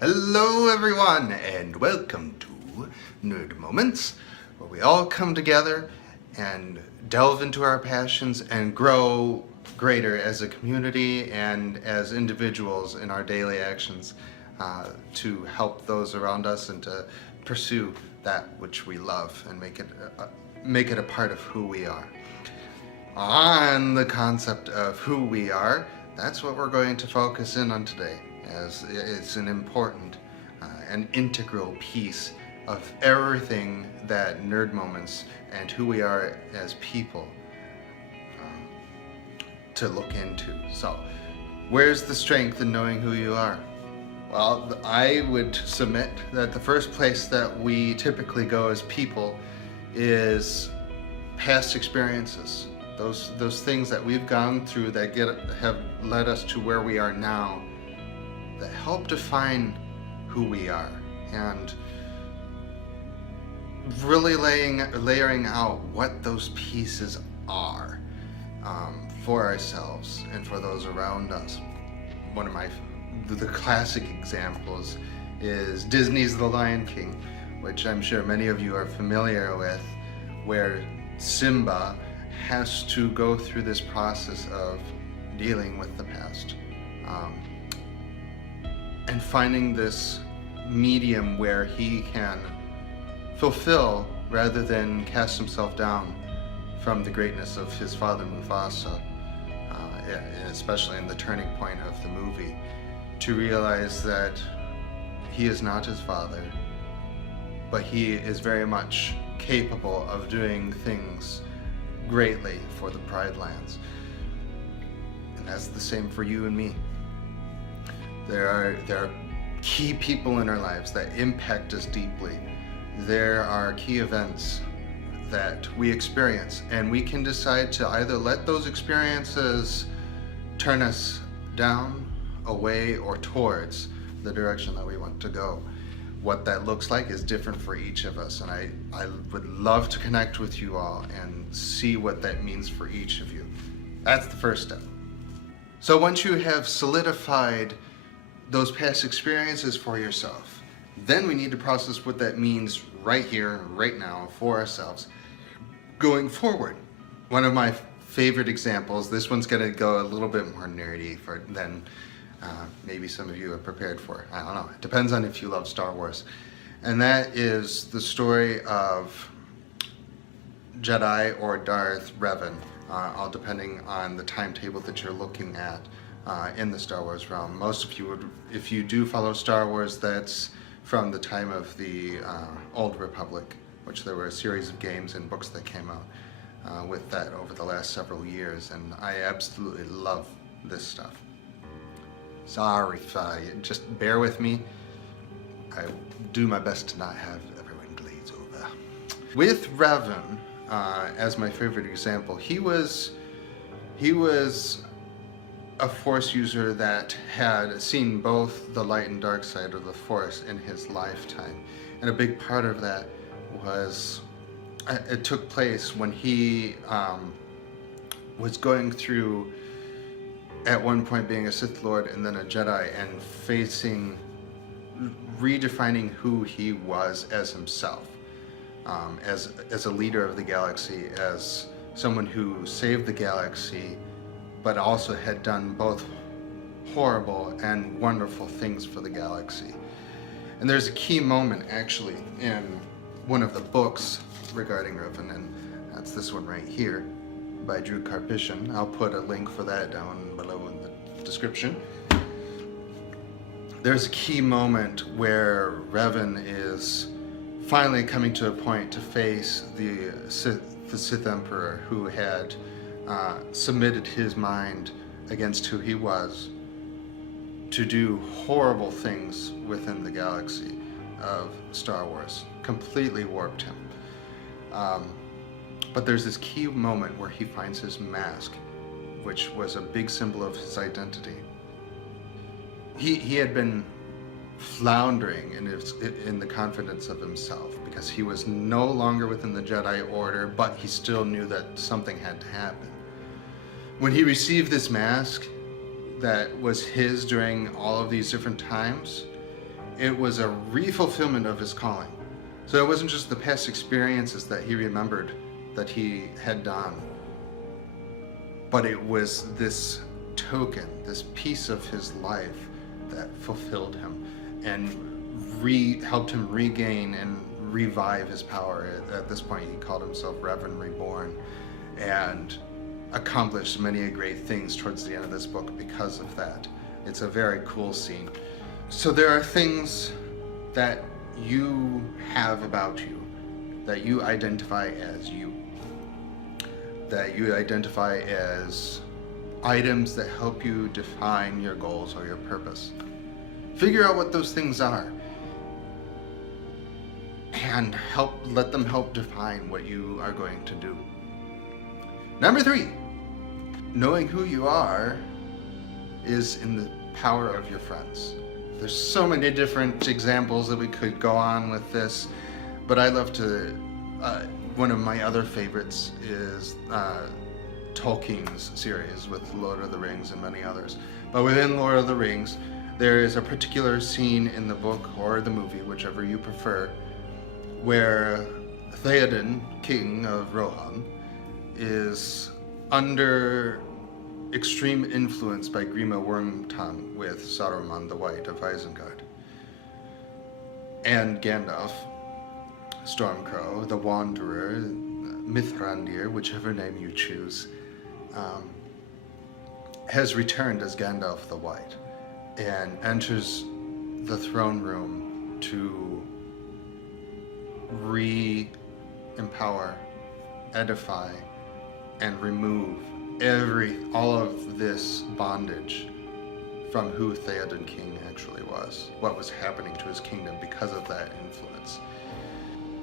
Hello everyone and welcome to Nerd Moments, where we all come together and delve into our passions and grow greater as a community and as individuals in our daily actions to help those around us and to pursue that which we love and make it a part of who we are. On the concept of who we are, that's what we're going to focus in on today, as it's an important and integral piece of everything that Nerd Moments and who we are as people to look into. So, where's the strength in knowing who you are? Well, I would submit that the first place that we typically go as people is past experiences. Those things that we've gone through that have led us to where we are now, that help define who we are, and really layering out what those pieces are for ourselves and for those around us. One of the classic examples is Disney's The Lion King, which I'm sure many of you are familiar with, where Simba has to go through this process of dealing with the past and finding this medium where he can fulfill rather than cast himself down from the greatness of his father Mufasa, especially in the turning point of the movie, to realize that he is not his father, but he is very much capable of doing things greatly for the Pride Lands. And that's the same for you and me. There are key people in our lives that impact us deeply. There are key events that we experience, and we can decide to either let those experiences turn us down, away, or towards the direction that we want to go. What that looks like is different for each of us, and I would love to connect with you all and see what that means for each of you. That's the first step. So once you have solidified those past experiences for yourself, then we need to process what that means right here, right now, for ourselves going forward. One of my favorite examples, this one's going to go a little bit more nerdy than maybe some of you are prepared for. I don't know. It depends on if you love Star Wars. And that is the story of Jedi or Darth Revan, all depending on the timetable that you're looking at in the Star Wars realm. Most of you would, if you do follow Star Wars, that's from the time of the Old Republic, which there were a series of games and books that came out with that over the last several years, and I absolutely love this stuff. Sorry, just bear with me. I do my best to not have everyone glaze over. With Revan, as my favorite example, he was a Force user that had seen both the light and dark side of the Force in his lifetime, and a big part of that was it took place when he was going through, at one point being a Sith Lord and then a Jedi, and redefining who he was as himself, as a leader of the galaxy, as someone who saved the galaxy, but also had done both horrible and wonderful things for the galaxy. And there's a key moment actually in one of the books regarding Revan, and that's this one right here by Karpyshyn. I'll put a link for that down below in the description. There's a key moment where Revan is finally coming to a point to face the Sith Emperor, who had submitted his mind against who he was to do horrible things within the galaxy of Star Wars, completely warped him. But there's this key moment where he finds his mask, which was a big symbol of his identity. He had been floundering in the confidence of himself because he was no longer within the Jedi Order, but he still knew that something had to happen. When he received this mask that was his during all of these different times, It was a re-fulfillment of his calling. So it wasn't just the past experiences that he remembered that he had done, but it was this token, this piece of his life that fulfilled him and helped him regain and revive his power. At this point, he called himself Revan Reborn, and accomplished many great things towards the end of this book because of that. It's a very cool scene. So there are things that you have about you that you identify as you, that you identify as items that help you define your goals or your purpose. Figure out what those things are and let them help define what you are going to do. Number 3, knowing who you are is in the power of your friends. There's so many different examples that we could go on with this, but I love to, one of my other favorites is Tolkien's series with Lord of the Rings and many others. But within Lord of the Rings, there is a particular scene in the book or the movie, whichever you prefer, where Theoden, king of Rohan, is under extreme influence by Grima Wormtongue with Saruman the White of Isengard. And Gandalf, Stormcrow, the Wanderer, Mithrandir, whichever name you choose, has returned as Gandalf the White and enters the throne room to re-empower, edify, and remove all of this bondage from who Theoden King actually was, what was happening to his kingdom because of that influence.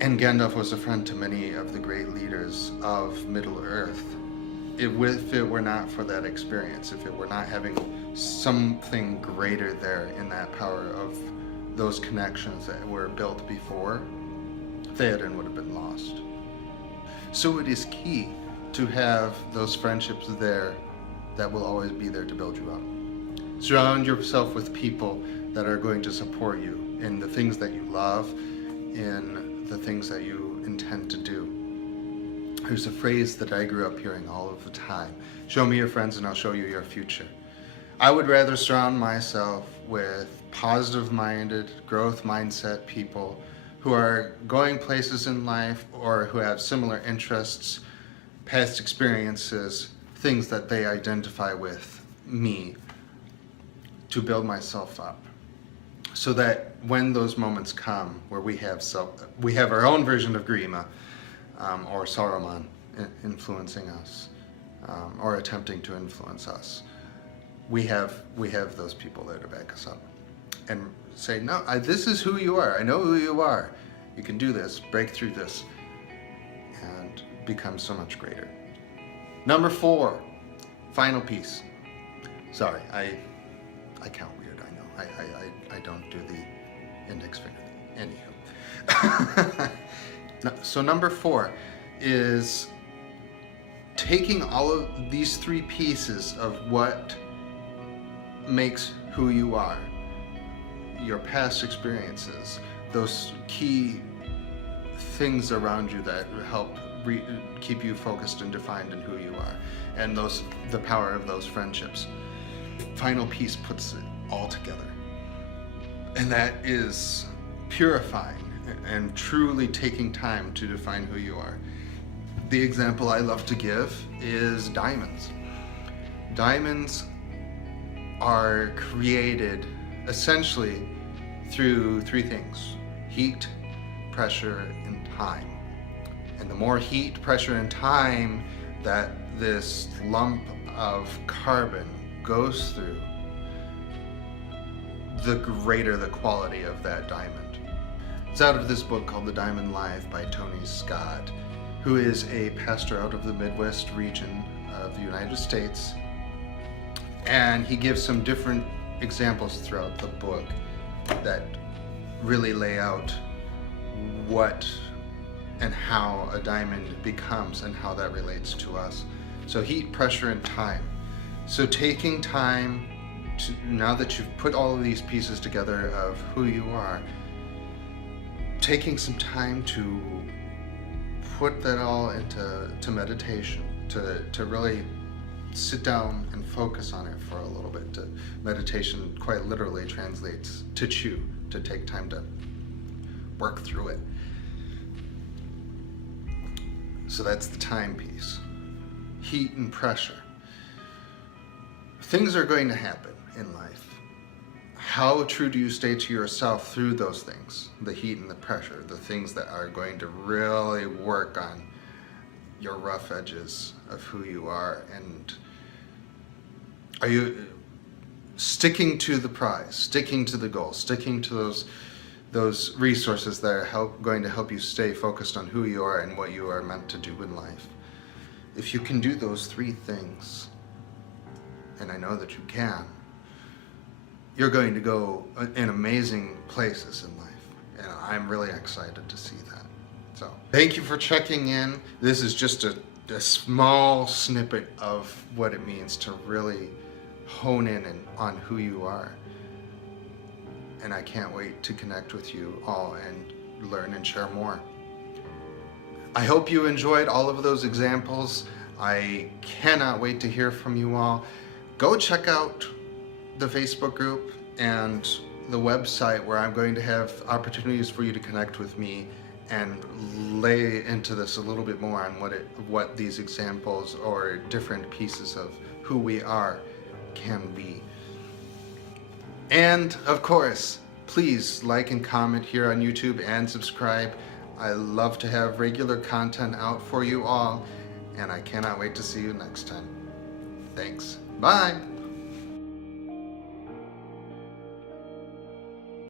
And Gandalf was a friend to many of the great leaders of Middle-earth. If it were not for that experience, if it were not having something greater there in that power of those connections that were built before, Theoden would have been lost. So it is key to have those friendships there that will always be there to build you up. Surround yourself with people that are going to support you in the things that you love, in the things that you intend to do. There's a phrase that I grew up hearing all of the time: show me your friends and I'll show you your future. I would rather surround myself with positive-minded, growth mindset people who are going places in life or who have similar interests, past experiences, things that they identify with me, to build myself up, so that when those moments come where we have our own version of Grima or Saruman influencing us or attempting to influence us, we have those people there to back us up and say, no, this is who you are. I know who you are. You can do this, break through this, and become so much greater. Number 4, final piece. Sorry, I count weird, I know. I don't do the index finger thing. Anywho. So number 4 is taking all of these 3 pieces of what makes who you are, your past experiences, those key things around you that help keep you focused and defined in who you are, and the power of those friendships. Final piece puts it all together, and that is purifying and truly taking time to define who you are. The example I love to give is diamonds. Diamonds are created essentially through 3 things: heat, pressure, and time. And the more heat, pressure, and time that this lump of carbon goes through, the greater the quality of that diamond. It's out of this book called The Diamond Life by Tony Scott, who is a pastor out of the Midwest region of the United States. And he gives some different examples throughout the book that really lay out what and how a diamond becomes and how that relates to us. So heat, pressure, and time. So taking time now that you've put all of these pieces together of who you are, taking some time to put that all into meditation, to really sit down and focus on it for a little bit. Meditation quite literally translates to chew, to take time to work through it. So that's the time piece. Heat and pressure. Things are going to happen in life. How true do you stay to yourself through those things? The heat and the pressure, the things that are going to really work on your rough edges of who you are. And are you sticking to the prize, sticking to the goal, sticking to those resources that are going to help you stay focused on who you are and what you are meant to do in life? If you can do those three things, and I know that you can, you're going to go in amazing places in life. And I'm really excited to see that. So thank you for checking in. This is just a small snippet of what it means to really hone in on who you are. And I can't wait to connect with you all and learn and share more. I hope you enjoyed all of those examples. I cannot wait to hear from you all. Go check out the Facebook group and the website, where I'm going to have opportunities for you to connect with me and lay into this a little bit more on what these examples or different pieces of who we are can be. And of course, please like and comment here on YouTube and subscribe. I love to have regular content out for you all, and I cannot wait to see you next time. Thanks. Bye.